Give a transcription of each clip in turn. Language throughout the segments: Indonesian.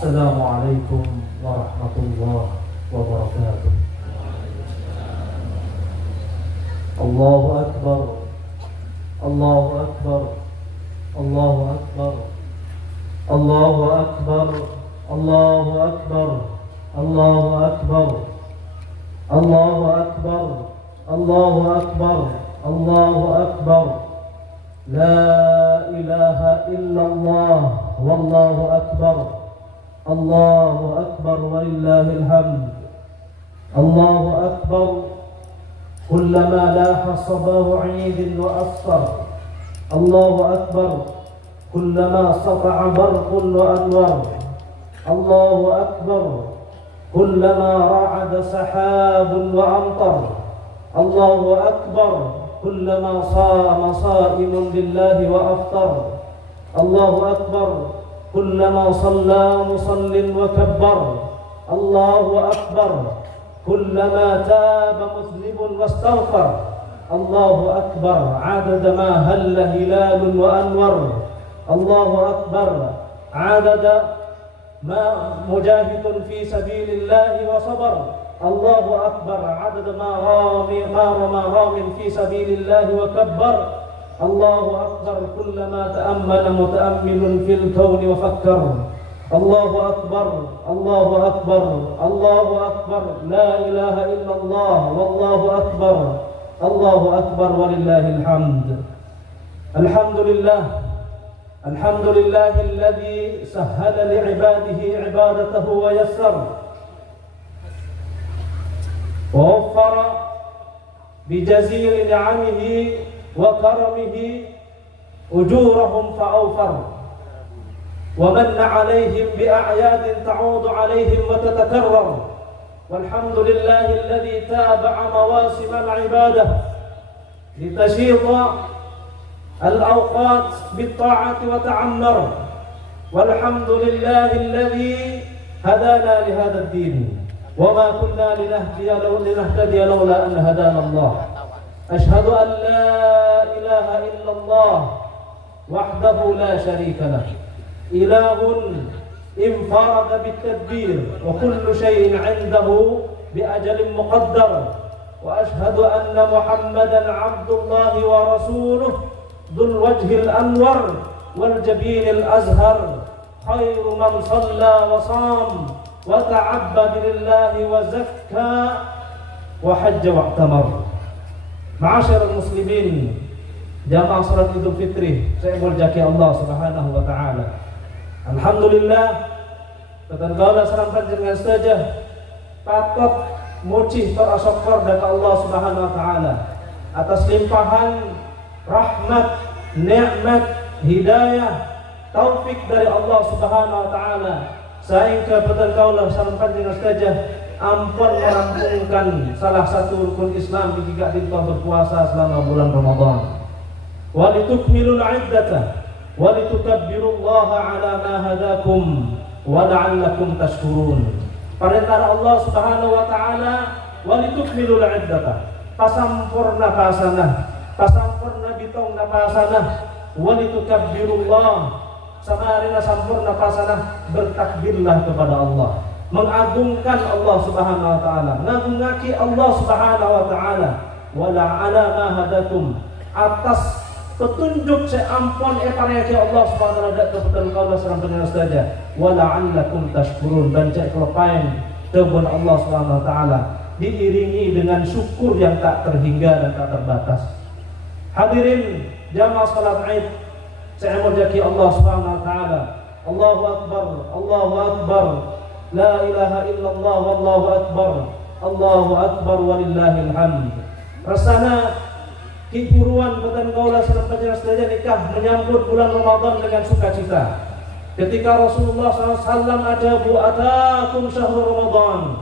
Assalamualaikum warahmatullahi wabarakatuh. Allahu Akbar, Allahu Akbar, Allahu Akbar, Allahu Akbar, Allahu Akbar, Allahu Akbar, Allahu Akbar, Allahu Akbar, Allahu Akbar. La ilaha illallah, wallahu akbar. Allahu Akbar walillahil hamd. Allahu Akbar. Kullama laha sabahu 'idin wa asfar. Allahu Akbar. Kullama sata'a barqun wa anwar. Allahu Akbar. Kullama ra'ada sahabun wa amtar. Allahu Akbar. Kullama sama sa'imun lillahi wa aftar. Allahu Akbar. Kullama salla musallin wa kabbar. Allahu Akbar. Kullama taba muslimun wastaghfar. Allahu Akbar. Adada ma halla hilalun wa anwar. Allahu Akbar. Adada ma mujahidun fi sabilillahi wa sabar. Allahu Akbar. Adada ma rama ramin fi sabilillahi wa kabbar. Allahu Akbar. Kullama ta'ammala muta'ammilun fil kawni wa fakkar. Allahu Akbar. Allahu Akbar. Allahu Akbar. La ilaha illallah. Wallahu Akbar. Allahu Akbar walillahil hamd. Alhamdulillah. Alhamdulillahilladzi sahhala li'ibadihi ibadatahu wa yassar wa waffara bijazili ni'amihi wa karamihi ujurahum fa'awfar wa manna 'alaihim bi'a'yadin ta'udu 'alaihim wa tatakarrar. Walhamdulillahilladzi taba'a mawasim al-ibadah litashidha al-awqat bit-ta'ati wa ta'ammar. Walhamdulillahilladzi hadana li hadzal din wa ma kunna linahtadiya lawla an hadana Allah. Ashhadu an la ilaha illallah wahdahu la sharika lah, ilahun infarada bit-tadbir wa kullu shay'in 'indahu bi ajalin muqaddar. Wa ashhadu anna Muhammadan 'abdullahi wa rasuluhu dhul wajhil anwar wal jabilil azhar, khairu man shalla wa sham wa ta'abbada lillahi wa zakka wa hajja wa i'tamar. Ma'asyiral muslimin, jamaah salat Idul Fitri saya muljaki Allah Subhanahu wa taala. Alhamdulillah, ketentuan sareng panjenengan saja patut muji para syukur dan Allah Subhanahu wa taala atas limpahan rahmat, nikmat, hidayah, taufik dari Allah Subhanahu wa taala sehingga ketentuan sareng panjenengan saja ampun merampungkan salah satu rukun Islam jika kita berpuasa selama bulan Ramadan. Wa litukmilul 'iddata wa litukabbirullaha 'ala ma hadakum wa la'allakum tashkurun. Perintah Allah Subhanahu wa taala wa litukmilul 'iddata, pasampurna pasanah, pasampurna bitongna pasanah, wa litukabbirullah, samarina sampurna pasanah, bertakbirlah kepada Allah, mengagungkan Allah Subhanahu wa taala, ngagungake Allah Subhanahu wa taala, wala ala ma hadakum, atas petunjuk seampun paringake Allah Subhanahu wa taala kepada kaula sareng panjenengan saja, wala allakum tashkurun, dan cek kelepain kepada Allah Subhanahu wa taala diiringi dengan syukur yang tak terhingga dan tak terbatas. Hadirin jamaah salat Id, saya muljaki Allah Subhanahu wa taala. Allahu Akbar, Allahu Akbar. La ilaha illallah wallahu akbar. Allahu akbar walillahil hamd. Rasana kipuruan boten kaula sareng panjenengan sedaya nikah menyambut bulan Ramadan dengan sukacita. Ketika Rasulullah SAW ajabu atakum syahrul Ramadan,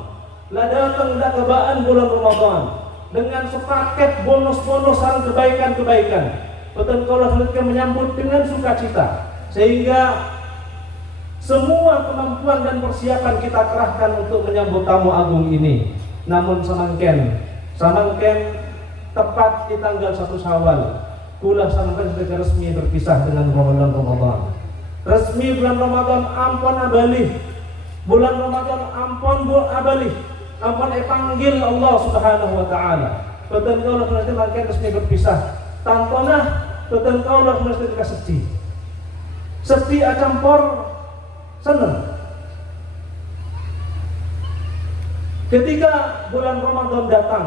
lah datang dah kebaan bulan Ramadan dengan sepaket bonus-bonus sareng kebaikan-kebaikan. Boten kaula menyambut dengan sukacita sehingga semua kemampuan dan persiapan kita kerahkan untuk menyambut tamu agung ini. Namun samangken tepat di tanggal 1 Syawal, kula sampeyan secara resmi berpisah dengan Ramadan. Resmi bulan Ramadan ampun abalih Bulan Ramadan ampun bu abalih, ampun panggil Allah Subhanahu wa taala. Betul kalau mesti makan mesti berpisah. Tantonah betul kalau mesti sedih. Sedih acampur senang. Ketika bulan Ramadan datang,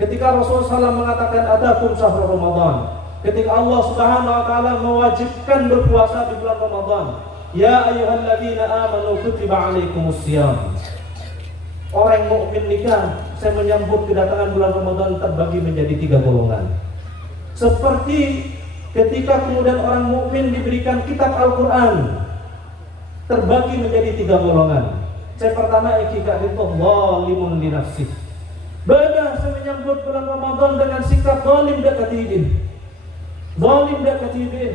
ketika Rasulullah SAW mengatakan adakum syahrul Ramadan, ketika Allah Subhanahu wa taala mewajibkan berpuasa di bulan Ramadan, ya ayyuhalladzina amanu kutiba alaikumusiyam. Orang mukmin nikah, saya menyambut kedatangan bulan Ramadan terbagi menjadi 3 golongan. Seperti ketika kemudian orang mukmin diberikan kitab Al-Qur'an, terbagi menjadi 3 golongan. Saya pertama ikika itu zalimun li nafsih. Bada saya menyambut bulan Ramadan dengan sikap zalim dan katibin. Zalim dan katibin.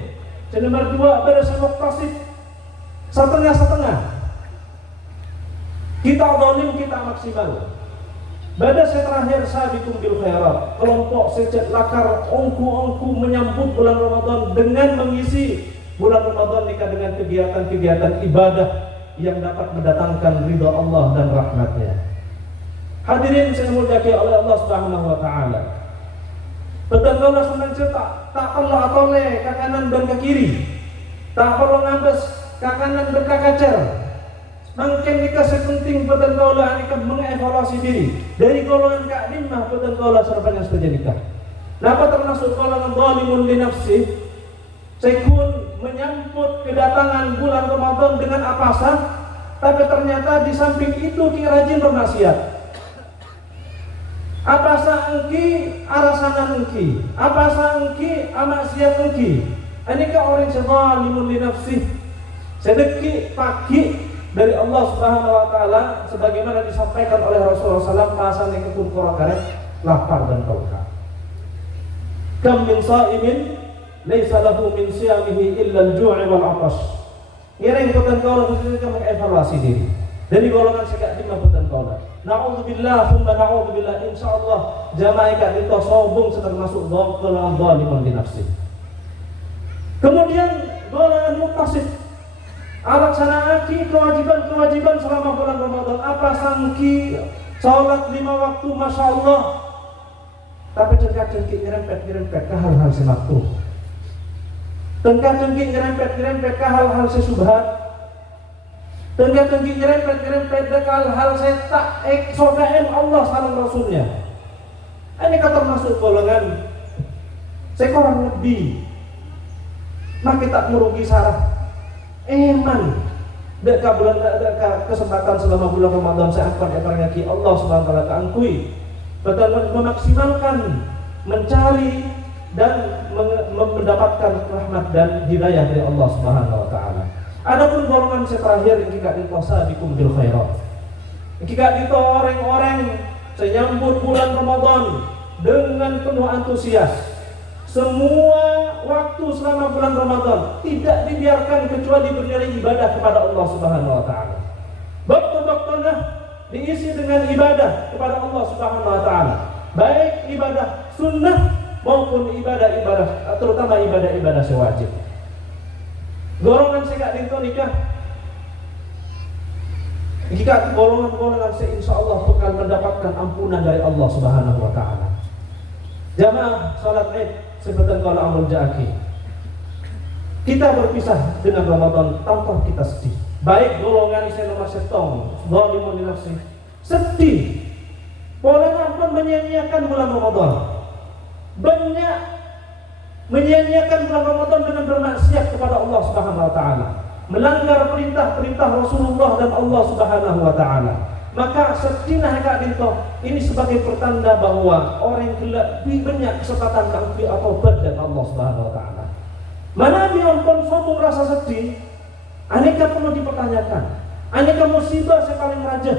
Yang nomor 2 bada saya muqtasid. Setengah-setengah. Kita zalim, kita maksimal. Bada saya terakhir sabiqum bil khairat. Kelompok secet lakar ongku-ongku menyambut bulan Ramadan dengan mengisi bulan Ramadan nikah dengan kegiatan-kegiatan ibadah yang dapat mendatangkan ridha Allah dan rahmatnya. Hadirin saya muliakan oleh Allah Subhanahu wa taala. Petanggalah senang cetak, tak perlu atole ke kanan dan ke kiri. Tak perlu ngabes ke kanan dan ke kacer. Mungkin nikah sepenting petanggalah nikah mengevaluasi diri. Dari golongan Kak Dimah petanggalah serapanya saja nikah. Napa termasuk golongan zalimun li nafsi? Sekun menyambut kedatangan bulan Ramadan dengan apasan, tapi ternyata di samping itu ki rajin bermaksiat. Apasa engki, arasanan engki, apasa engki, amaksiat engki. Ini ke orang zalimun li nafsi. Sedeki pagi dari Allah Subhanahu wa taala sebagaimana disampaikan oleh Rasulullah SAW pasan yang kepun lapar dan kauka. Kam min sa'imin laisa lahu min siyamihi illa al-ju'i wal 'atash. Ngiring putan kaula mesti mengevaluasi diri. Dari golongan sekak lima putan kaula. Na'udzubillah thumma na'udzubillah insyaallah jamaah kak itu sombong termasuk golongan zalimun li nafsi. Kemudian golongan muqtasid. Alaksanaaki kewajiban-kewajiban selama bulan Ramadan. Apa sangki salat 5 waktu Masya Allah. Tapi cengkak-cengkik nyerempet ke hal-hal semakruh. Tengkak-tengkik nyerempet ke hal-hal sesubhat. Tengkak-tengkik nyerempet ke hal-hal setak sodaen Allah salam Rasulnya. Ini kata termasuk golongan sekorang lebih. Maka tak merugi sarah. Eman deka bulan deka kesempatan selama bulan Ramadan saya akan ki Allah Subhanahu wa taala keangkui betul memaksimalkan mencari dan mendapatkan rahmat dan hidayah dari Allah Subhanahu wa taala. Adapun golongan terakhir yang kita dikuasa bikum bil khairat. Kita itu orang-orang menyambut bulan Ramadan dengan penuh antusias. Semua waktu selama bulan Ramadan tidak dibiarkan kecuali bernilai ibadah kepada Allah Subhanahu wa taala. Waktu-waktunya diisi dengan ibadah kepada Allah Subhanahu wa taala. Baik ibadah sunnah maupun ibadah-ibadah terutama ibadah-ibadah sewajib. Golongan sekak dinto nikah. Jika golongan-golongan insyaallah bakal mendapatkan ampunan dari Allah Subhanahu wa taala. Jamaah salat Id seperti kalau amal jaki. Kita berpisah dengan Ramadan tanpa kita sedih. Baik golongan saya nomor setong, zalimun li nafsi, sedih. Orang pun menyia-nyiakan bulan Ramadan. Banyak menyia-nyiakan bulan Ramadan dengan bermaksiat kepada Allah Subhanahu wa taala, melanggar perintah-perintah Rasulullah dan Allah Subhanahu wa taala. Maka sedinah kak dinto ini sebagai pertanda bahwa orang lebih banyak kesempatan kangpi atau dan Allah Subhanahu wa taala. Mana biarpun suatu rasa sedih, aneka perlu dipertanyakan. Aneka musibah saya paling raja.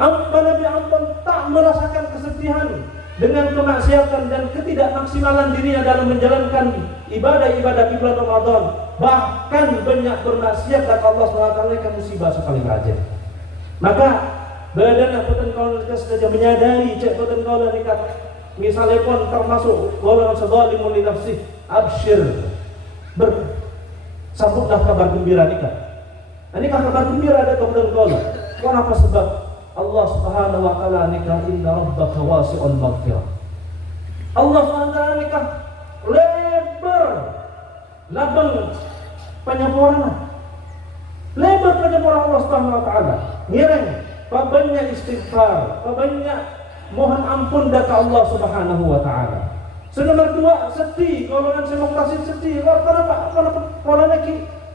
Mana biarpun tak merasakan kesedihan dengan kemaksiatan dan ketidakmaksimalan dirinya dalam menjalankan ibadah-ibadah di bulan Ramadan, bahkan banyak bermaksiat dan Allah Subhanahu wa taala musibah saya paling raja. Maka badan putan kaulah kita saja menyadari cek putan kaulah nikat misalnya pun termasuk golongan zalimun li nafsi, absyir bersambutlah kabar gembira nikah. Ini kabar gembira ada kepada Allah. Kenapa? Sebab Allah Subhanahu wa taala nikah inna rabbaka wasi'ul maghfirah. Allah Subhanahu wa taala nikah lebar labang penyempurna. Lebar penyempurna Allah Subhanahu wa taala. Ngireng banyak istighfar, banyak mohon ampun dari Allah Subhanahu wa taala. Nomor dua, sedih. Golongan demokrasi sedih. Kenapa? Karena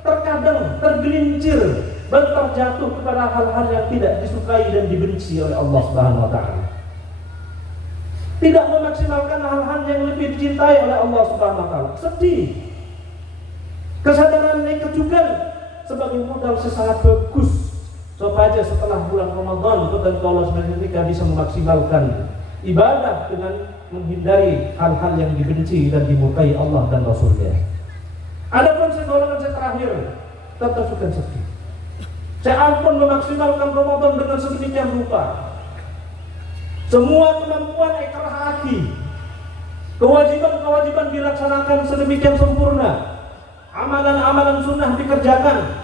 terkadang tergelincir dan terjatuh kepada hal-hal yang tidak disukai dan dibenci oleh Allah Subhanahu wa taala. Tidak memaksimalkan hal-hal yang lebih dicintai oleh Allah Subhanahu wa taala. Sedih. Kesadaran mereka juga sebagai modal sangat bagus supaya setelah bulan Ramadan kita Allah Subhanahu wa taala bisa memaksimalkan ibadah dengan menghindari hal-hal yang dibenci dan dimurkai Allah dan Rasulnya. Adapun golongan saya terakhir, tetap suka sedih. Saya ampun memaksimalkan Ramadan dengan sedemikian rupa. Semua kemampuan ikrah hati, kewajiban-kewajiban dilaksanakan sedemikian sempurna, amalan-amalan sunnah dikerjakan.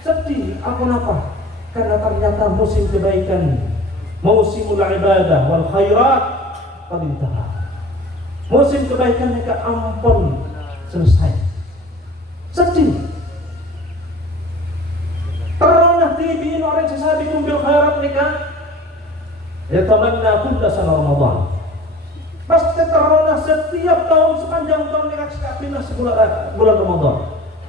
Sedih, apa? Karena ternyata musim kebaikan, musimul ibadah wal khairat qad intaha. Musim kebaikan mereka ampun selesai. Sedih. Terona tibiin orang sesabikum bil khairat mereka yatamanna kulla sana Ramadan. Pasti terona setiap tahun sepanjang tahun mereka sekaligus bulan Ramadan.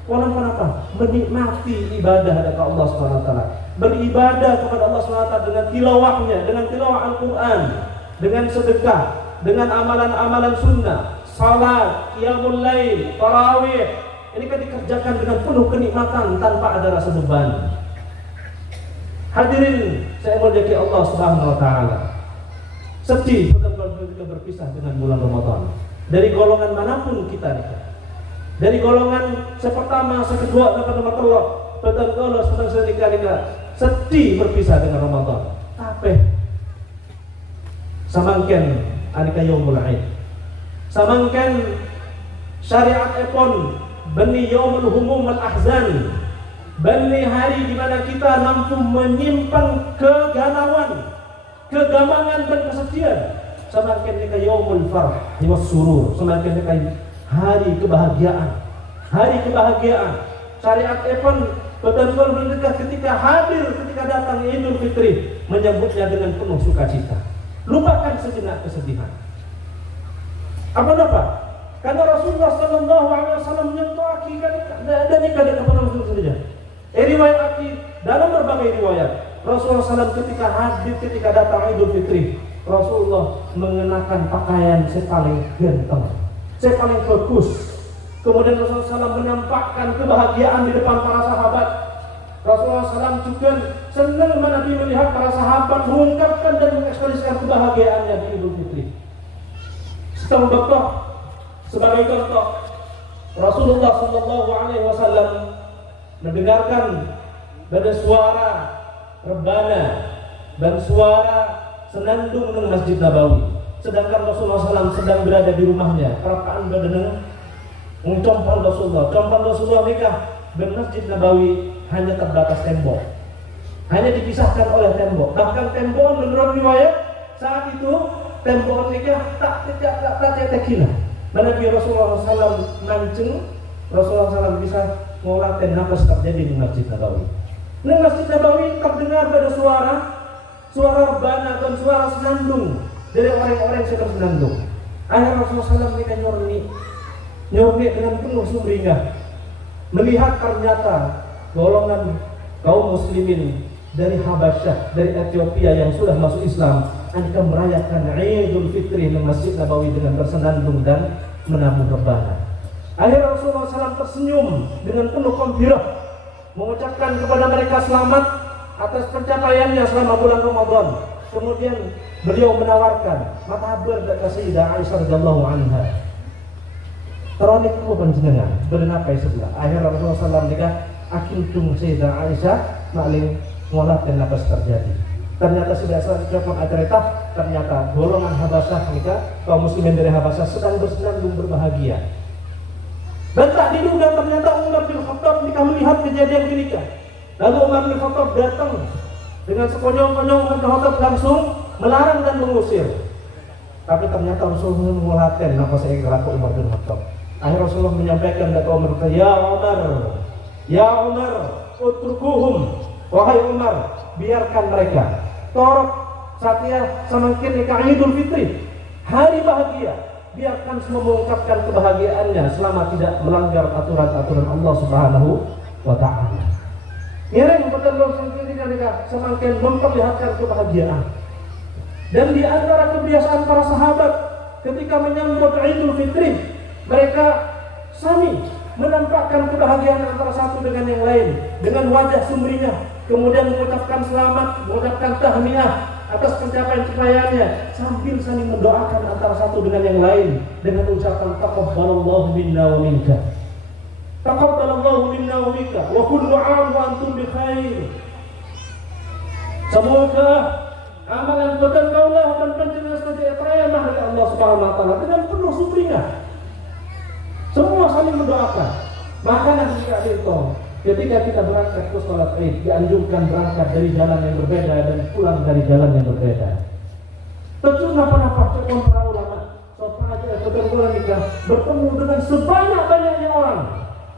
Kenapa? Menikmati ibadah kepada Allah SWT, beribadah kepada Allah SWT dengan tilawahnya, dengan tilawah Al-Quran, dengan sedekah, dengan amalan-amalan sunnah, salat, qiyamul lail, tarawih. Ini kan dikerjakan dengan penuh kenikmatan tanpa ada rasa beban. Hadirin, saya muliakan Allah Subhanahu wa taala. Sedih kita berpisah dengan bulan Ramadan. Dari golongan manapun kita nih. Dari golongan pertama, kedua, nomor telok, betul Allah sedang sedih berpisah dengan Ramadan. Tapi samangken anika yaumul aid. Samangken syariat epon bani yaumul humum wal ahzan. Bani hari di mana kita mampu menyimpan kegalauan, kegamangan dan kesedihan. Samangken anika yaumul farh was surur. Samangken anika hari kebahagiaan, hari kebahagiaan. Syariat Evan betul-betul berdekat ketika hadir, ketika datang Idul Fitri, menyambutnya dengan penuh sukacita. Lupakan sejenak kesedihan. Apa? Karena Rasulullah Sallallahu Alaihi Wasallam menyentuh dan ini kadang kepada Rasulullah saja. Riwayat aki dalam berbagai riwayat Rasulullah SAW ketika hadir, ketika datang Idul Fitri, Rasulullah mengenakan pakaian saya paling ganteng, saya paling bagus. Kemudian Rasulullah SAW menampakkan kebahagiaan di depan para sahabat. Rasulullah SAW juga senang Nabi melihat para sahabat mengungkapkan dan mengekspresikan kebahagiaannya di Idul Fitri. Sebagai contoh, Rasulullah SAW mendengarkan ada suara rebana dan suara senandung di Masjid Nabawi. Sedangkan Rasulullah SAW sedang berada di rumahnya. Perapaan berdengar mencompol Rasulullah nikah dan Masjid Nabawi hanya terbatas tembok, hanya dipisahkan oleh tembok. Bahkan tembok menurut riwayat saat itu tembok nikah tak gila. Nabi Rasulullah SAW mancing, Rasulullah SAW bisa mengolatkan nafas terjadi di Masjid Nabawi. Di Masjid Nabawi terdengar pada suara rebana dan suara senandung dari orang-orang yang sedang senandung. Akhirnya Rasulullah SAW nikah nyurni dengan penuh sumringah melihat ternyata golongan kaum muslimin dari Habasyah, dari Ethiopia yang sudah masuk Islam akan merayakan Idul Fitri di Masjid Nabawi dengan bersenandung dan menabuh rebana. Akhirnya Rasulullah SAW tersenyum dengan penuh gembira mengucapkan kepada mereka selamat atas pencapaiannya selama bulan Ramadan. Kemudian beliau menawarkan matahabar dari Sayyidah Aisyah radhiyallahu anha. Teronik ku panjenengan bernapai sebelah. Akhirnya Rasulullah SAW nikah akintum Sayyidah Aisyah makling ngolah dan nafas terjadi. Ternyata sudah selesai acara, ternyata golongan Habasyah nikah, kaum muslimin dari Habasyah sedang bersenandung berbahagia. Dan tak diduga ternyata Umar bin Khattab nikah melihat kejadian nikah. Lalu Umar bin Khattab datang dengan sekonyong-konyong. Umar bin Khattab langsung melarang dan mengusir. Tapi ternyata Rasulullah mengulaten apa saya kelaku Umar bin Khattab. Akhirnya Rasulullah menyampaikan kepada Umar, Ya Umar, utrukuhum. Wahai Umar, biarkan mereka. Torok satya semakin nikah Idul Fitri, hari bahagia. Biarkan semua mengungkapkan kebahagiaannya selama tidak melanggar aturan-aturan Allah Subhanahu wa Ta'ala. Ngereng betul sendiri mereka semakin memperlihatkan kebahagiaan. Dan di antara kebiasaan para sahabat ketika menyambut Idul Fitri, mereka sami menampakkan kebahagiaan antara satu dengan yang lain dengan wajah sumringah, kemudian mengucapkan selamat, mengucapkan tahniah atas pencapaian-pencapaiannya sambil saling mendoakan antara satu dengan yang lain dengan ucapan taqabbalallahu minna wa minka. Taqabbalallahu minna wa minka wa kullu 'am wa antum bi khair. Semoga amalan berkaulah dan panjenengan sebagai terima dari Allah Subhanahu wa taala dengan penuh sumringah. Semua saling mendoakan. Maka nanti ketika kita berangkat ke sholat Id, dianjurkan berangkat dari jalan yang berbeda dan pulang dari jalan yang berbeda. Tentu apa-apa cekon para ulama, sopaja kebetulan nikah bertemu dengan sebanyak-banyaknya orang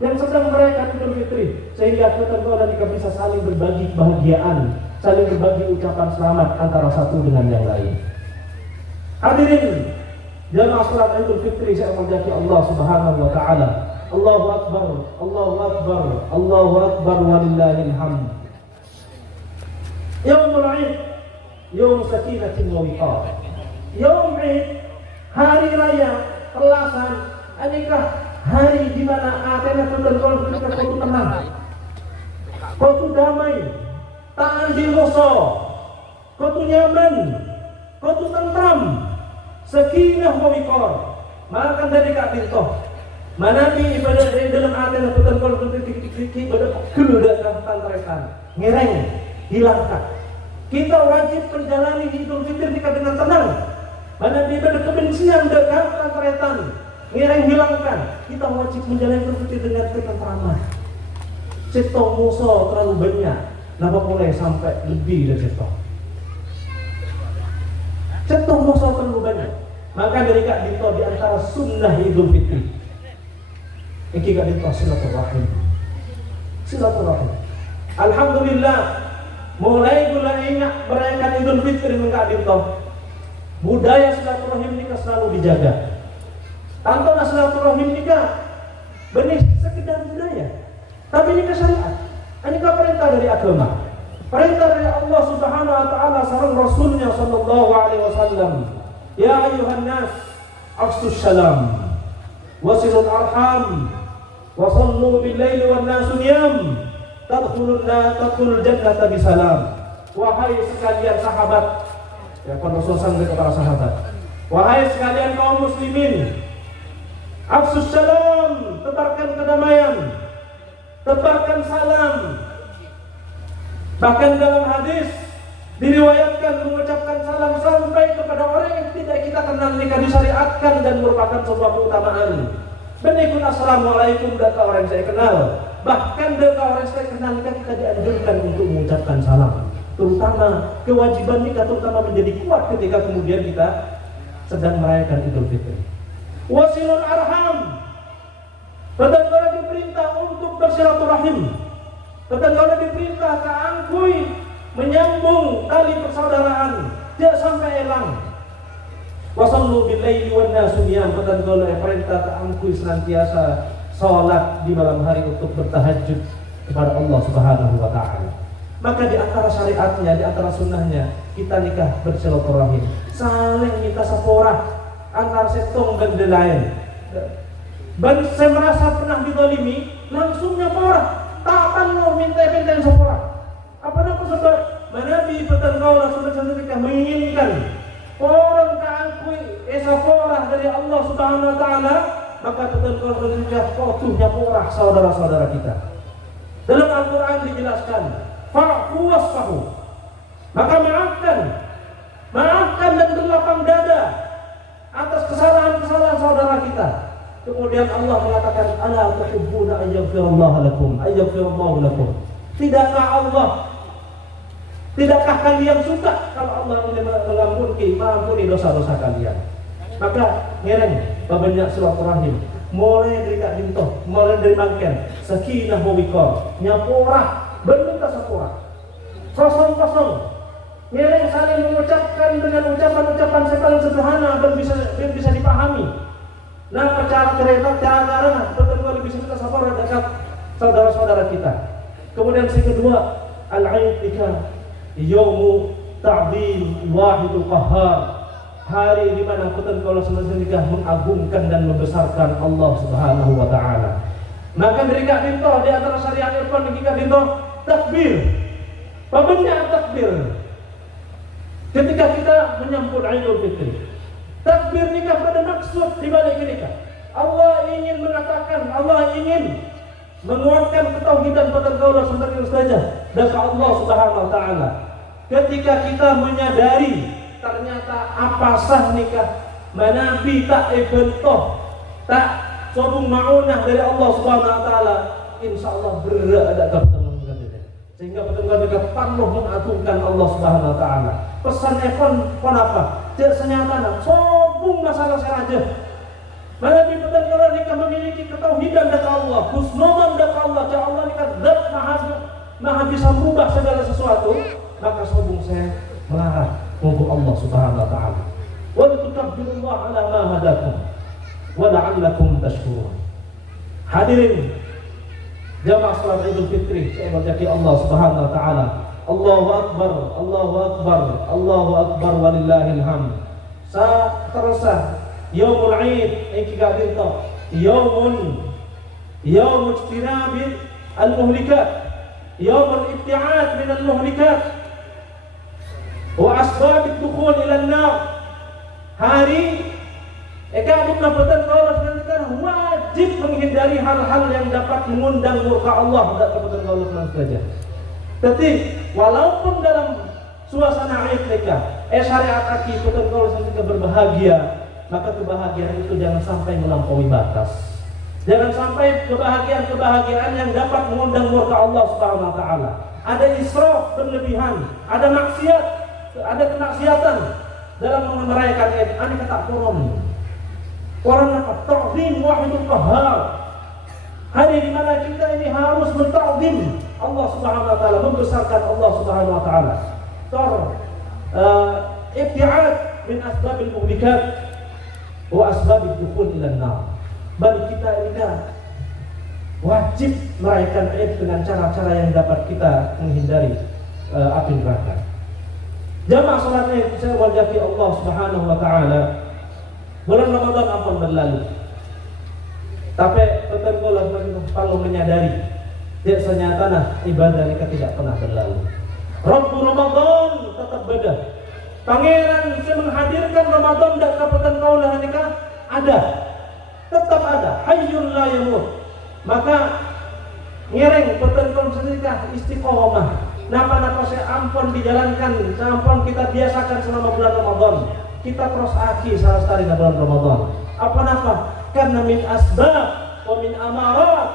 yang sedang merayakan Idul Fitri, sehingga kebetulan nikah bisa saling berbagi kebahagiaan, saling berbagi ucapan selamat antara satu dengan yang lain. Hadirin jamaah salat Idul Fitri saya menjadi Allah Subhanahu wa taala. Allahu akbar, Allahu akbar, Allahu akbar walillahil hamd. Yaumul Id, yaum sakinatin wa wiqar. Yaum Id, hari raya perlasan, adakah hari di mana atena betul-betul kita kudu tenang, kudu damai, tak anjing musuh, kudu nyaman, kudu tentram, sakinah wa wiqar. Maka dari Kak Bintoh Manabi ibadah dalam atena betul-betul ibadah keludak tantrekan, ngereng, hilangkan. Kita wajib menjalani Idul Fitri dengan tenang. Manabi ibadah kebencian dekat tantretan, ngereng, hilangkan. Kita wajib menjalani Idul Fitri dengan ketentraman. Cetok musuh terlalu banyak, kenapa mulai sampai lebih dari cetok? Cetok musuh terlalu banyak. Maka dari Kak Bintoh di antara sunnah Idul Fitri iki gak ditolak silaturahim. Silaturahim. Alhamdulillah, mulai gula ingat merayakan Idul Fitri enggak ditolak. Budaya silaturahim nikah selalu dijaga. Tanpa silaturahim nikah benih sekedar budaya, tapi nikah syariat. Nikah perintah dari agama, perintah dari Allah Subhanahu wa taala sareng Rasulnya sallallahu alaihi wasallam. Ya ayuhan nas, afsus salam, wasilul arham, wasallu bil laili wan nasu niyam, tadkhulul jannata bisalam. Wahai sekalian sahabat, ya Rasul sampai kepada sahabat, wahai sekalian kaum muslimin, afsus salam, tebarkan kedamaian, tebarkan salam. Bahkan dalam hadis diriwayatkan mengucapkan salam sampai kepada orang yang tidak kita kenal jika disyariatkan dan merupakan sebuah keutamaan. Benikun assalamualaikum data orang saya kenal. Bahkan data orang saya kenal kita dianjurkan untuk mengucapkan salam. Terutama kewajiban kita terutama menjadi kuat ketika kemudian kita sedang merayakan Idul Fitri. Wasilul arham, betul-betul diperintah untuk bersilaturahim. Betul-betul diperintah keangkui menyambung tali persaudaraan, tidak sampai hilang. Wasallu bil laili wan nasu niyam, betul-betul perintah keangkui senantiasa salat di malam hari untuk bertahajud kepada Allah Subhanahu wa taala. Maka di antara syariatnya, di antara sunnahnya, kita nikah bersilaturahim, saling minta saporah antar setong dan lain. Dan saya merasa pernah dizalimi, langsung nyaporah, tak mau minta-minta saporah. Apa nama sebab? Nabi petengkau Rasulullah SAW menginginkan orang keangkui saporah dari Allah Subhanahu wa taala, maka petengkau Rasulullah kau nyaporah saudara-saudara kita. Dalam Al-Quran dijelaskan, fa'fu wasfahu, maka maafkan dan berlapang dada atas kesalahan-kesalahan saudara kita. Kemudian Allah mengatakan, ala tuhibbuna ayyaghfirallahu lakum, ayyaghfirallahu lakum. Tidakkah Allah, tidakkah kalian suka kalau Allah mengampuni dosa-dosa kalian? Maka ngereng banyak silaturahim, mulai dari Kak Dinto, mulai dari Mangken, sakinah wa wiqar, nyapora, bener tak sapora, kosong-kosong, ngereng saling mengucapkan dengan ucapan-ucapan yang paling sederhana dan bisa dipahami. Nah, cara betul-betul bisa kita sapora dekat saudara-saudara kita. Kemudian yang kedua, al-Aid yaumu ta'dhim wahidul qahhar. Hari di mana betul-betul selesai mengagungkan dan membesarkan Allah Subhanahu wa taala. Maka dari Kak Dinto di antara syariat irfan bagi Kak Dinto takbir. Banyak takbir. Ketika kita menyambut Idul Fitri. Takbir nikah pada maksud di balik nikah. Allah ingin mengatakan, Allah ingin menguatkan ketauhidan pada kaulah sebagai saja dan Allah Subhanahu wa taala. Ketika kita menyadari ternyata apa sah nikah manabi tak bentoh tak sobung maunah dari Allah Subhanahu wa taala, insyaallah berada dalam sehingga betul-betul mereka penuh mengagungkan Allah Subhanahu wa taala. Pesan ekon apa? Tidak senyata sobung masalah saja. Manabi betul-betul mereka memiliki ketauhidan dari Allah, husnudzan dari Allah, ya Allah nikah zat maha bisa merubah segala sesuatu, maka sobung saya melarang untuk Allah Subhanahu wa taala. Wa tukabbirullah ala ma hadakum wa la'allakum tashkurun. Hadirin jamaah salat Idul Fitri, saya berjaki Allah Subhanahu wa taala. Allahu akbar, Allahu akbar, Allahu akbar walillahil hamd. Sa terasa yaumul Aid iki gadinto, yaumul ijtinab al-muhlikat, yaumul ibtiad min al-muhlikat wa asbab ad-dukhul ila an-nar. Hari ekabutna betul kaulah sekalian wajib menghindari hal-hal yang dapat mengundang murka Allah dan betul kaulah sekalian. Tapi walaupun dalam suasana Aid nikah, syariat aki betul kaulah sekalian berbahagia, maka kebahagiaan itu jangan sampai melampaui batas. Jangan sampai kebahagiaan yang dapat mengundang murka Allah Subhanahu wa taala. Ada israf berlebihan, ada maksiat, ada kemaksiatan dalam merayakan Aid. Ini kata Quran apa? Ta'zim wahidul qahhar. Hari di mana kita ini harus menta'zim Allah Subhanahu wa taala, membesarkan Allah Subhanahu wa taala. Ibtiad min asbabil muhlikat wa asbabil dukhul ila an-nar. Bagi kita ini wajib merayakan Aid dengan cara-cara yang dapat kita menghindari api neraka. Jamaah salat Aid saya wajaki Allah Subhanahu wa taala. Bulan Ramadan ampun berlalu. Tapi betul-betul kalau menyadari tidak senyatana ibadah nikah tidak pernah berlalu. Rabbu Ramadan tetap beda. Pangeran yang menghadirkan Ramadan dan kabupaten kaulah nikah ada. Tetap ada. Hayyun la yamut. Maka ngereng betul-betul sedekah istiqomah. Napa-napa saya ampun dijalankan, ampun kita biasakan selama bulan Ramadan. Kita terus aki sarastari di bulan Ramadan. Apa-napa? Karena min asbab wa min amarat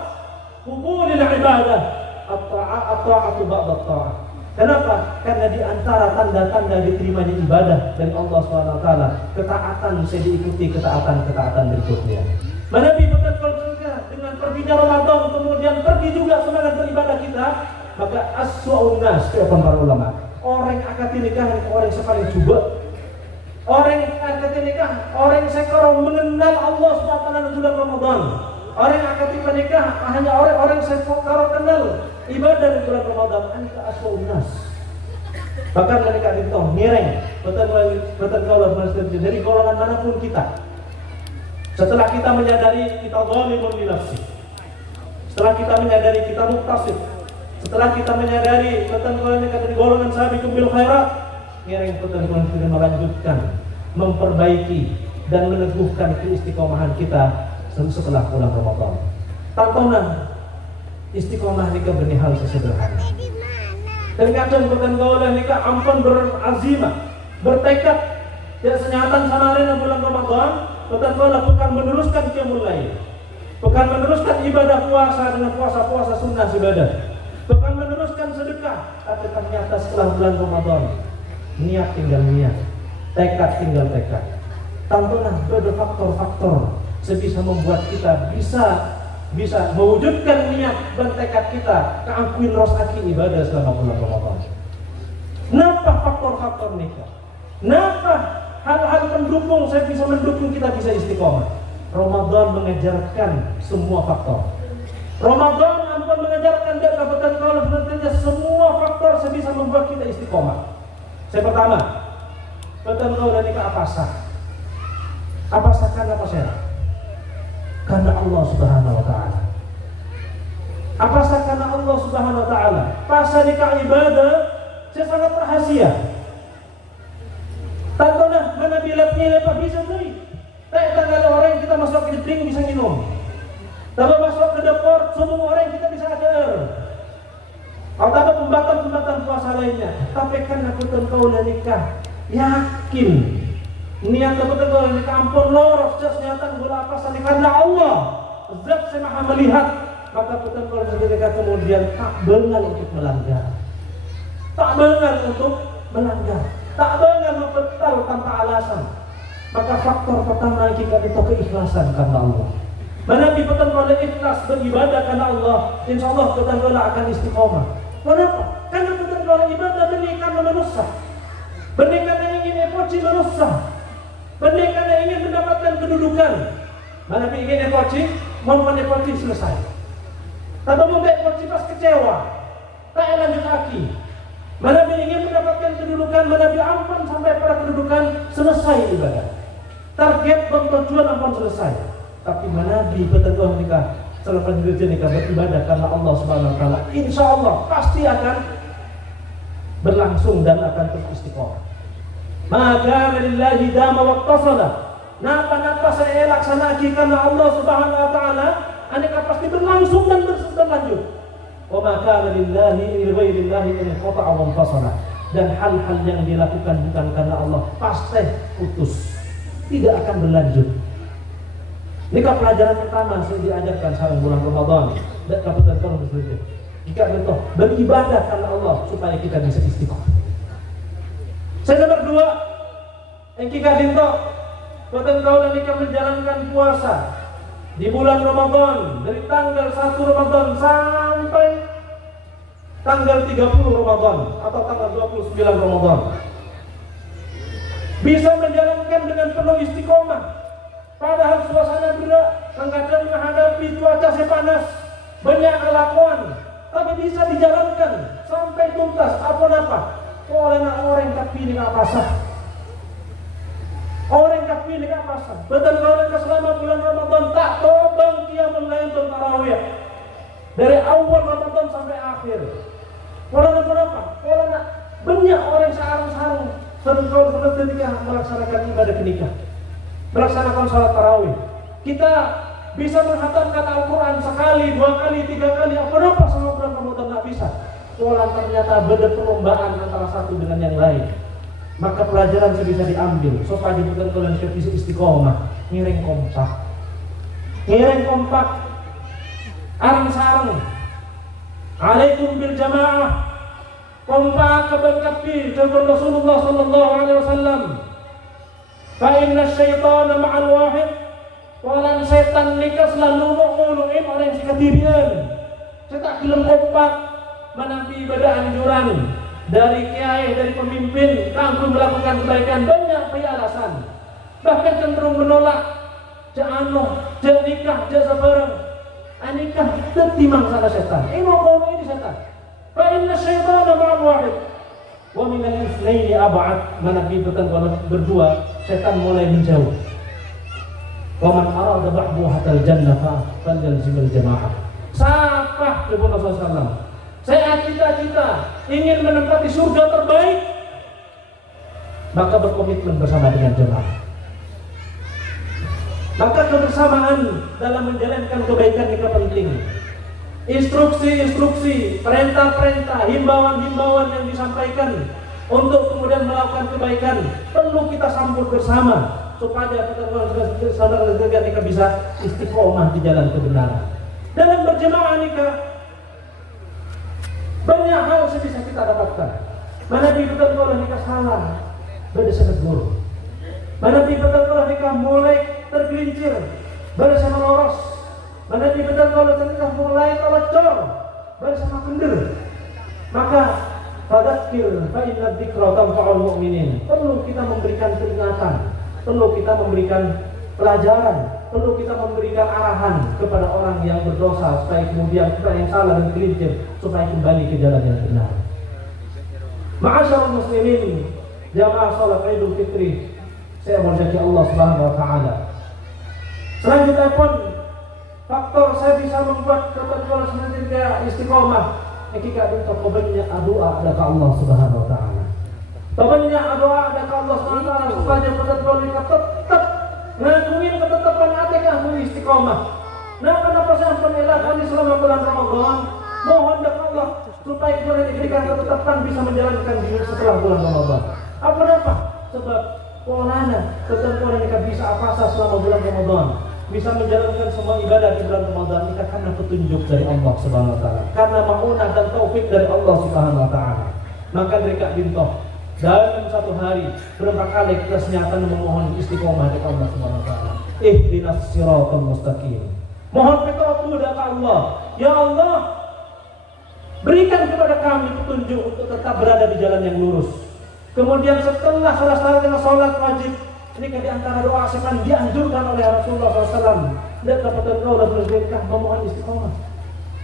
qubulil ibadah at-ta'atu ba'da at-ta'ah. Kenapa? Karena di antara tanda-tanda diterimanya ibadah dari Allah SWT, ketaatan bisa diikuti ketaatan berikutnya. Nabi betul dengan perginya Ramadan kemudian pergi juga semangat beribadah kita, maka aswa'un nas kata para ulama. Orang akad nikah orang yang paling coba. Orang akad nikah orang yang sekarang mengenal Allah SWT di bulan Ramadan. Orang yang akad nikah hanya orang yang sekarang kenal ibadah di bulan Ramadan. Anika aswa'un nas. Bahkan mereka ditong nireng betul kaulah masjid dari golongan manapun kita. Setelah kita menyadari kita zalimun li nafsi, setelah kita menyadari kita muktasib, setelah kita menyadari betul dari golongan sabiqun bil khairat, nireng betul kita melanjutkan, memperbaiki dan meneguhkan keistiqomahan kita setelah bulan Ramadan. Tantonan istiqomah nikah bernihal sesederhana. Dan kadang bertenggolah nikah ampun berazimah, bertekad tidak senyatan sama rena bulan Ramadan, bertenggolah bukan meneruskan qiyamul lail, bukan meneruskan ibadah puasa dengan puasa sunnah ibadah, bukan meneruskan tapi ternyata setelah bulan Ramadan niat tinggal niat, tekad tinggal tekad. Tentulah ada faktor-faktor sebisa membuat kita bisa mewujudkan niat dan tekad kita keangkuin rosaki ibadah selama bulan Ramadan. Napa faktor-faktor nikah? Napa hal-hal pendukung saya bisa mendukung kita bisa istiqomah? Ramadan mengajarkan semua faktor. Ramadan ampun mengajarkan dan kabupaten kalau sebenarnya semua faktor sebisa membuat kita istiqomah. Saya pertama, betul kau dan nikah apa sah? Apa sah karena apa sah? Karena Allah Subhanahu Wa Taala. Apa sah karena Allah Subhanahu Wa Taala? Pasal nikah ibadah, saya sangat rahasia. Tantona mana bilapnya lepas bisa beli. Tak tanggal orang kita masuk ke drink bisa minum. Kalau masuk ke dapur, semua orang kita bisa ajar. Atau pembatalan puasa lainnya. Tapi kan aku kau nikah, yakin niat aku kau nikah ampun loros, nyata bola apa sani karena Allah. Zat saya maha melihat. Maka aku kau nikah kemudian tak bengal untuk melanggar. Tak bengal untuk melanggar. Tak bengal membetal tanpa alasan. Maka faktor pertama kita itu keikhlasan karena Allah. Mana dipetan oleh ikhlas beribadah karena Allah, insya Allah kita akan istiqomah. Kenapa? Karena kita oleh ibadah benih karena manusia, benih karena ingin ekoci manusia, benih karena ingin mendapatkan kedudukan. Mana ingin ekoci, mau ekoci selesai. Tapi mau ekoci pas kecewa, tak lanjut lagi. Mana ingin mendapatkan kedudukan, mana ampun sampai pada kedudukan selesai ibadah. Target dan tujuan ampun selesai. Tapi mana di betul nikah selepas kerja nikah beribadah karena Allah Subhanahu Wa Taala, insya Allah pasti akan berlangsung dan akan terus istiqomah. Maka lillahi dama waqtasala. Napa saya laksanakan karena Allah Subhanahu Wa Taala, aneka pasti berlangsung dan berlanjut. Wa maka lillahi ghairillahi in qata'a wa fasala. Dan hal-hal yang dilakukan bukan karena Allah pasti putus, tidak akan berlanjut. Nikah pelajaran pertama saya diajarkan selama bulan Ramadan dan kabupaten Kota Besar. Jika contoh beribadah karena Allah supaya kita bisa istiqomah. Saya nomor 2 yang kita dinto kabupaten Kota nikah menjalankan puasa di bulan Ramadan dari tanggal 1 Ramadan sampai tanggal 30 Ramadan atau tanggal 29 Ramadan. Bisa menjalankan dengan penuh istiqomah. Padahal suasana berat, kadang menghadapi cuaca panas, banyak kelakuan, tapi bisa dijalankan sampai tuntas. Apa? Oleh orang tak pilih apa sah. Orang tak pilih apa sah. Betul orang selama bulan Ramadan tak tobang qiyamul lail dan tarawih. Dari awal Ramadan sampai akhir. Orang apa? Orang banyak orang sarung-sarung sedang ketika melaksanakan ibadah nikah. Melaksanakan salat tarawih. Kita bisa menghatamkan Al-Quran sekali, 2 kali, 3 kali. Apa sama bulan Ramadan tak bisa? Soalnya ternyata beda perlombaan antara satu dengan yang lain. Maka pelajaran bisa diambil. Supaya bukan kalian bisa istiqomah. Ngiring kompak. Arang-sarang. Alaikum bil jamaah. Kompak kebangkapi dengan Rasulullah sallallahu alaihi wasallam. Fa inna syaitana ma'al wahid. Walan setan nikah selalu menguluin orang yang sekatirian. Saya tak gelem kompak menanti ibadah anjuran dari kiai, dari pemimpin langsung melakukan kebaikan. Banyak alasan, bahkan cenderung menolak. Ja'anoh, ja nikah, ja sabarang. Anikah tertimang sana setan. Mau ini setan. Fa inna syaitana ma'al wahid. Wa minal itsnaini ab'ad. Nabi berkata berdua, setan mulai menjauh. Wa man arada bahbuhatal jannah falyalzimil jamaah. Siapa kepada Rasulullah? Saya cita-cita ingin menempati surga terbaik, maka berkomitmen bersama dengan jemaah. Maka kebersamaan dalam menjalankan kebaikan itu penting. Instruksi-instruksi, perintah-perintah, himbauan-himbauan yang disampaikan untuk kemudian melakukan kebaikan perlu kita sambut bersama supaya saudara-saudara kita bisa istiqomah di jalan kebenaran. Dalam berjemaah nikah banyak hal yang bisa kita dapatkan. ucapkan. Mana di betul kalau nikah salah, beda sangat buruk. Mana di betul kalau nikah mulai tergelincir, beda sama loros. Mana di betul kalau nikah mulai telecor, beda sama kendir. Maka fadzakir fa inna dzikra tanfa'ul mu'minin. Perlu kita memberikan peringatan, perlu kita memberikan pelajaran, perlu kita memberikan arahan kepada orang yang berdosa supaya kemudian kita yang salah dan gelincir supaya kembali ke jalan yang benar. Ma'asyarul muslimin, jamaah salat Idul Fitri, saya berjanji Allah Subhanahu wa taala. Selanjutnya pun faktor saya bisa membuat ketentuan senantiasa istiqomah. Ketika kita banyak doa ada ke Allah Subhanahu wa taala. Banyak doa ada ke Allah Subhanahu wa taala supaya ketentuan kita tetap ngajuin ketetapan atekah istiqomah. Nah, kenapa saya menelakkan selama bulan Ramadan? Mohon dari Allah supaya kita diberikan ketetapan bisa menjalankan diri setelah bulan Ramadan. Apa? Sebab polana ketentuan kita bisa apa selama bulan Ramadan, bisa menjalankan semua ibadah di bulan Ramadan kita karena petunjuk dari Allah Subhanahu wa taala, karena maunah dan taufik dari Allah Subhanahu wa taala. Maka mereka bintoh dalam satu hari berapa kali kita senyatakan memohon istiqomah dari Allah Subhanahu wa taala. Ihdinas siratal mustaqim. Mohon petunjuk dari Allah. Ya Allah, berikan kepada kami petunjuk untuk tetap berada di jalan yang lurus. Kemudian setelah salat wajib, ini kan di antara doa yang dianjurkan oleh Rasulullah SAW. Dan dapat engkau dan bersedekah memohon istiqomah.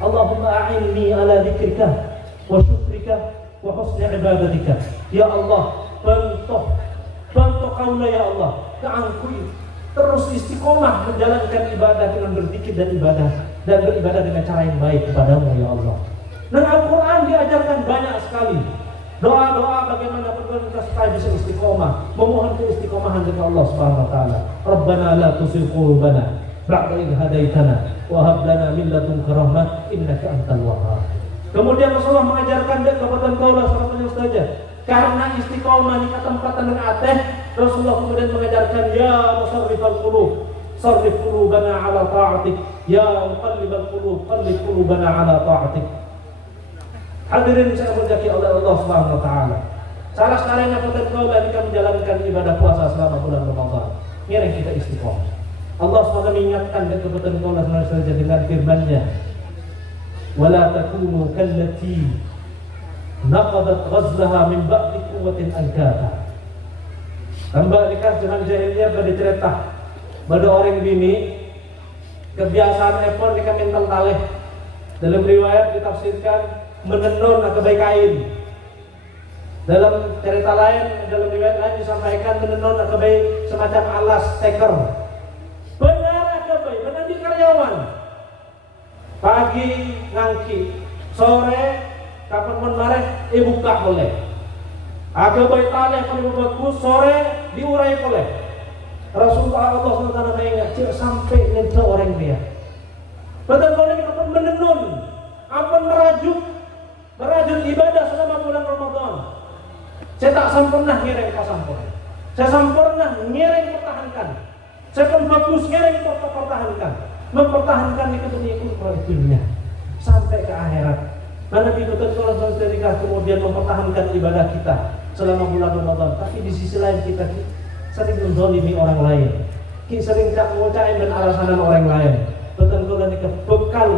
Allahumma a'inni ala dzikrika wa syukrika wa husni ibadatika. Ya Allah, bantu kaulah ya Allah, keangkui terus istiqomah menjalankan ibadah dengan berzikir dan beribadah dengan cara yang baik kepadamu ya Allah. Dan Al-Quran diajarkan banyak sekali doa-doa bagaimana kita supaya bisa istiqomah, memohon keistiqomahan dari Allah Subhanahu wa taala. Rabbana la tuzigh qulubana ba'da idh hadaitana wa hab lana min ladunka rahmah innaka antal wahhab. Kemudian Rasulullah mengajarkan kepada kaulah sahabatnya saja. Karena istiqomah di tempatan dengan ateh, Rasulullah kemudian mengajarkan ya musarrifal qulub, sarrif qulubana ala ta'atik, ya muqallibal qulub, qallib qulubana ala ta'atik. Hadirin saya berjanji oleh Allah Subhanahu wa taala. Salah sekarang yang kita menjalankan ibadah puasa selama bulan Ramadan. Ngiring kita istiqomah. Allah SWT mengingatkan kepada kita saja dengan firman-Nya. Wala takunu kallati naqadat ghazlaha min ba'di quwwatin ankata. Hamba nikah dengan jahiliyah pada cerita. Pada orang bini kebiasaan epon nikah mental taleh. Dalam riwayat ditafsirkan menenun atau baik kain. Dalam cerita lain, dalam riwayat lain disampaikan menenun atau baik semacam alas steker. Benar atau baik, benar di karyawan. Pagi ngangki, sore kapan menmareh buka boleh. Agak baik taleh kalau bagus, sore diurai boleh. Rasulullah Allah SWT mengingat sampai nanti orang dia. Betul boleh kita menenun, apa merajut ibadah selama bulan Ramadan. Saya tak sempurna ngereng kasampurna. Saya sempurna ngereng pertahankan. Saya pun bagus ngereng pertahankan. Mempertahankan itu dunia sampai ke akhirat. Mana diikuti kalau ketika kemudian mempertahankan ibadah kita selama bulan Ramadan. Tapi di sisi lain kita sering menzalimi orang lain. Kita sering tak mengucapkan dan alasanan orang lain. Betul-betul ini bekal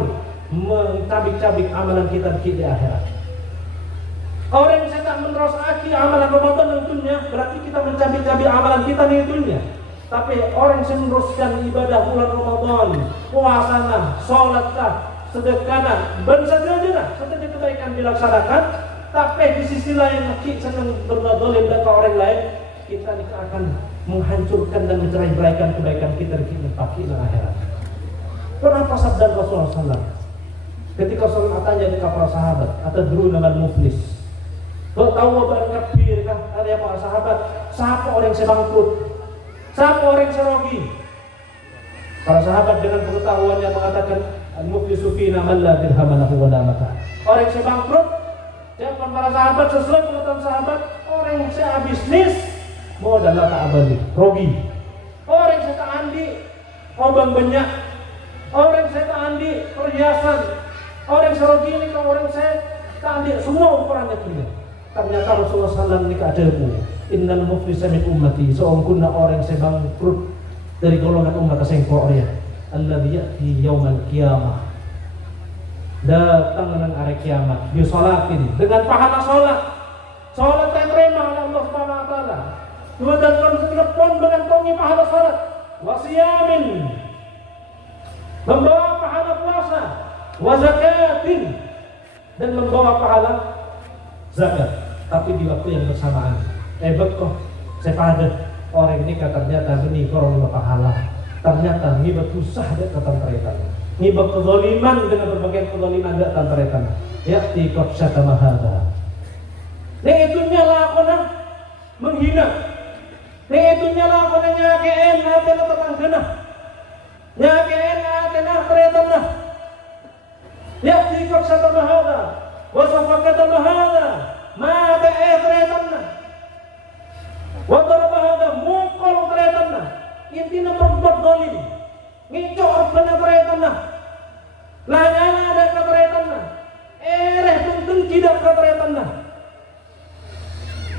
mencabik-cabik amalan kita di akhirat. Orang yang sedang meneruskan amalan Ramadan tentunya berarti kita mencabik-cabik amalan kita di dunia. Tapi orang yang meneruskan ibadah bulan Ramadan, puasana, sholatlah, sedekahlah, bersedekahlah, setiap kebaikan dilaksanakan. Tapi di sisi lain kita sedang berdolim dengan orang lain, kita akan menghancurkan dan mencerai-beraikan kebaikan kita di akhirat. Kenapa sabda Rasulullah SAW? Ketika Rasulullah tanya kepada para sahabat, atadruna man muflis? Kau tahu apa ngabir kan? Ada para sahabat, siapa orang yang bangkrut? Siapa orang yang rugi? Para sahabat dengan pengetahuannya mengatakan, al-muflisu fina man la dirham lahu wa la mata'. Orang yang bangkrut, siapa para sahabat sesuai pengetahuan sahabat, orang yang bisnis, modal tak abadi, rugi. Orang yang tak andi, obang banyak. Orang saya tak andi perhiasan, orang saya rugi ini kalau orang saya tak andi semua ukurannya punya. Ternyata Rasulullah SAW ini keadaanmu. Innal muflisa min ummati, seongkunna orang yang bangkrut dari golongan umat sengko ya. Alladzi ya'ti yaumal qiyamah. Datang dengan hari kiamat, disolatin dengan pahala sholat yang terima oleh Allah Subhanahu Wa Taala. Kemudian telepon mengantongi pahala sholat, wasiyamin, membawa pahala puasa, wazakatin, dan membawa pahala zakat. Tapi di waktu yang bersamaan, betul, sepadan orang ini ternyata ini korong pahala, ternyata ini betusah dan ketenteretan. Ini kezaliman dengan berbagai kezaliman dan tantaretan. Yakti qad syatama hadza. Ning itunya lakona menghina. Ning itunya lakona nyakeen atena tetanggana. Nyakeen atena tretanna. Yakti qad syatama hadza wa safaqata hadza ma tretanna. Wa daraba hadza muqal tretanna. Intina berbuat zalim. Ngicok bener keretanna, lanyana ada keretanna, tuntun tidak keretanna.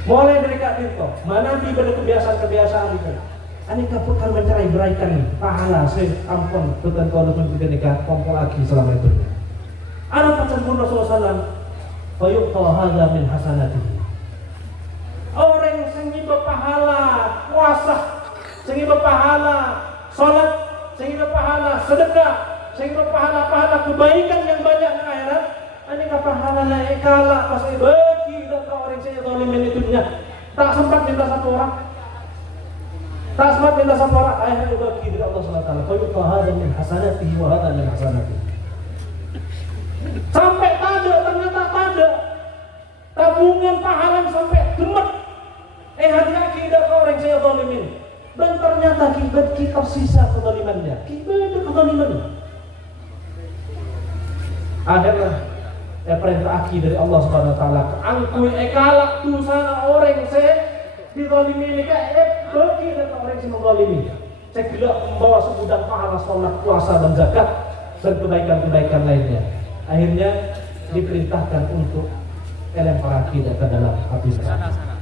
Mulai dari kak Tirto, mana di pada kebiasaan itu. Ani kapukan mencari beraikan pahala, ampun, tutan kau nutun tidak nikah, kompol lagi selama itu. Anak pacar pun Rasulullah SAW, fayuqta hadza min hasanatihi. Orang sengi berpahala puasa, sengi berpahala sholat, sehingga pahala sedekah, sehingga pahala kebaikan yang banyak di akhirat. Ini pahala naik kalah pasti bagi dan orang saya zalimin itunya. Tak sempat minta satu orang, akhirnya bagi dari Allah Subhanahu Wa Taala. Fayuqta hadza min hasanatihi wa hadza min hasanatihi. Sampai ternyata tada tabungan pahala sampai demet. Hati-hati dari orang saya zalimin. Dan ternyata kita tersisa kezalimannya. Kita kezalimannya. Akhirnya perintah akhir dari Allah Subhanahu Wa Taala. Angkui kalak dosa orang saya dizalimi ini bagi dan orang yang menzalimi. Saya gila membawa segudang pahala sholat, puasa dan zakat dan kebaikan-kebaikan lainnya. Akhirnya diperintahkan untuk lempar akidah ke dalam api neraka.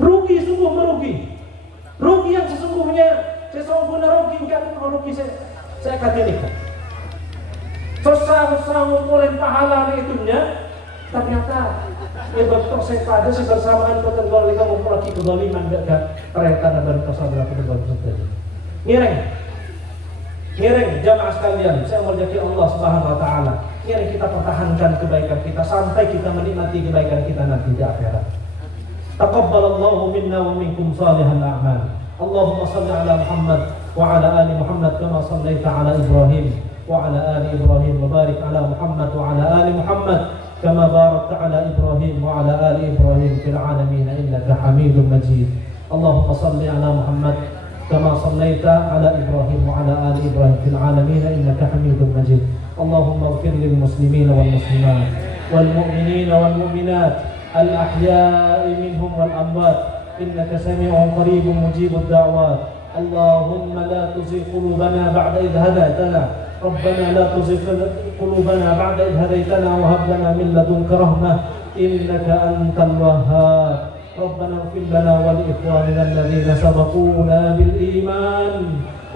Rugi, sungguh merugi. Rugi yang sesungguhnya rugi kan rugi saya katakan. Susah ngumpulin pahala itunya, ternyata betul saya pada bersamaan ketentuan lika ngumpul lagi kezaliman dan keretan dan kesalahan ketentuan tadi. Ngiring jamaah sekalian, saya menjadi Allah Subhanahu Wa Taala. Ngiring kita pertahankan kebaikan kita sampai kita menikmati kebaikan kita nanti di akhirat. Taqabbalallahu minna wa minkum salihal a'mal. Allahumma salli ala Muhammad wa ala ali Muhammad kama sallaita ala Ibrahim wa ala ali Ibrahim wa barik ala Muhammad wa ala ali Muhammad kama barakta ala Ibrahim wa ala ali Ibrahim fil alamin innaka Hamidum Majid. Allahumma salli ala Muhammad kama sallaita ala Ibrahim wa ala ali Ibrahim fil alamin innaka Hamidum Majid. Allahumma ighfir lil muslimina wal muslimat wal mu'minina wal mu'minat الأحياء منهم والأموات إنك سميع قريب مجيب الدعوات. اللهم لا تزغ قلوبنا بعد إذ هديتنا ربنا لا تزغ قلوبنا بعد إذ هديتنا وهب لنا من لدنك رحمة إنك أنت الوهاب. ربنا اغفر لنا ولإخواننا الذين سبقونا بالإيمان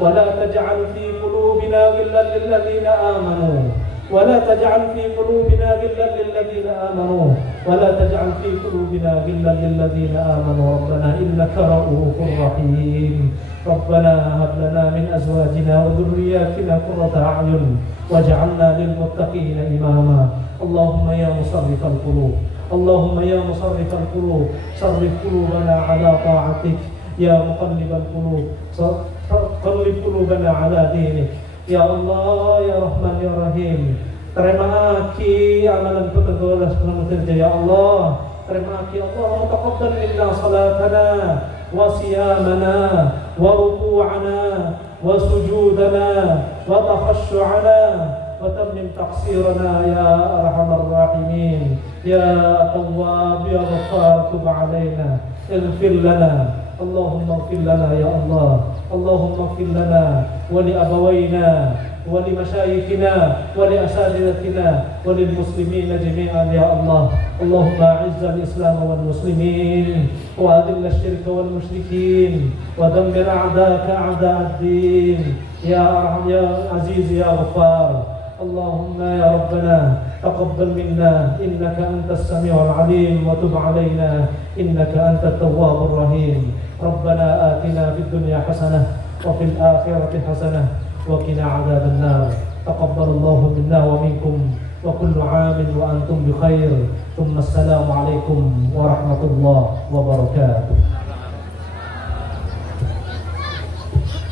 ولا تجعل في قلوبنا غلا للذين آمنوا ولا تجعل في قلوبنا غلا للذين آمنوا ولا تجعل في قلوبنا غلا للذين آمنوا ربنا إنك رؤوف رحيم. ربنا هب لنا من أزواجنا وذرياتنا قرة أعين واجعلنا للمتقين إماما. اللهم يا مصرف القلوب اللهم يا مصرف القلوب صرف قلوبنا على طاعتك. يا مقلب القلوب قلب قلوبنا على دينك. Ya Allah, ya Rahman, ya Rahim. Terima kasih amalan petugas penuntut ya Allah. Terima kasih Allah, taqabbal minna salatana wa siyamana wa ruku'ana wa sujudana wa takhashu'ana wa tammim taqsirana ya arhamar rahimin. Ya Tawwab ya Ghaffar tub alaina ighfir lana. Allahumma ighfir lana ya Allah. Allahumma ighfir lana wa li abawayna ولمشايخنا ولأساتذتنا وللمسلمين جميعا يا الله. اللهم أعز الإسلام والمسلمين وأذل الشرك والمشركين ودمر أعداءك أعداء الدين يا أرحم يا عزيز يا غفار. اللهم يا ربنا تقبل منا إنك أنت السميع العليم وتب علينا إنك أنت التواب الرحيم. ربنا آتنا في الدنيا حسنة وفي الآخرة حسنة وقنا عذاب النار. تقبل الله منا ومنكم وكل عام وأنتم بخير. ثم السلام عليكم ورحمة الله وبركاته.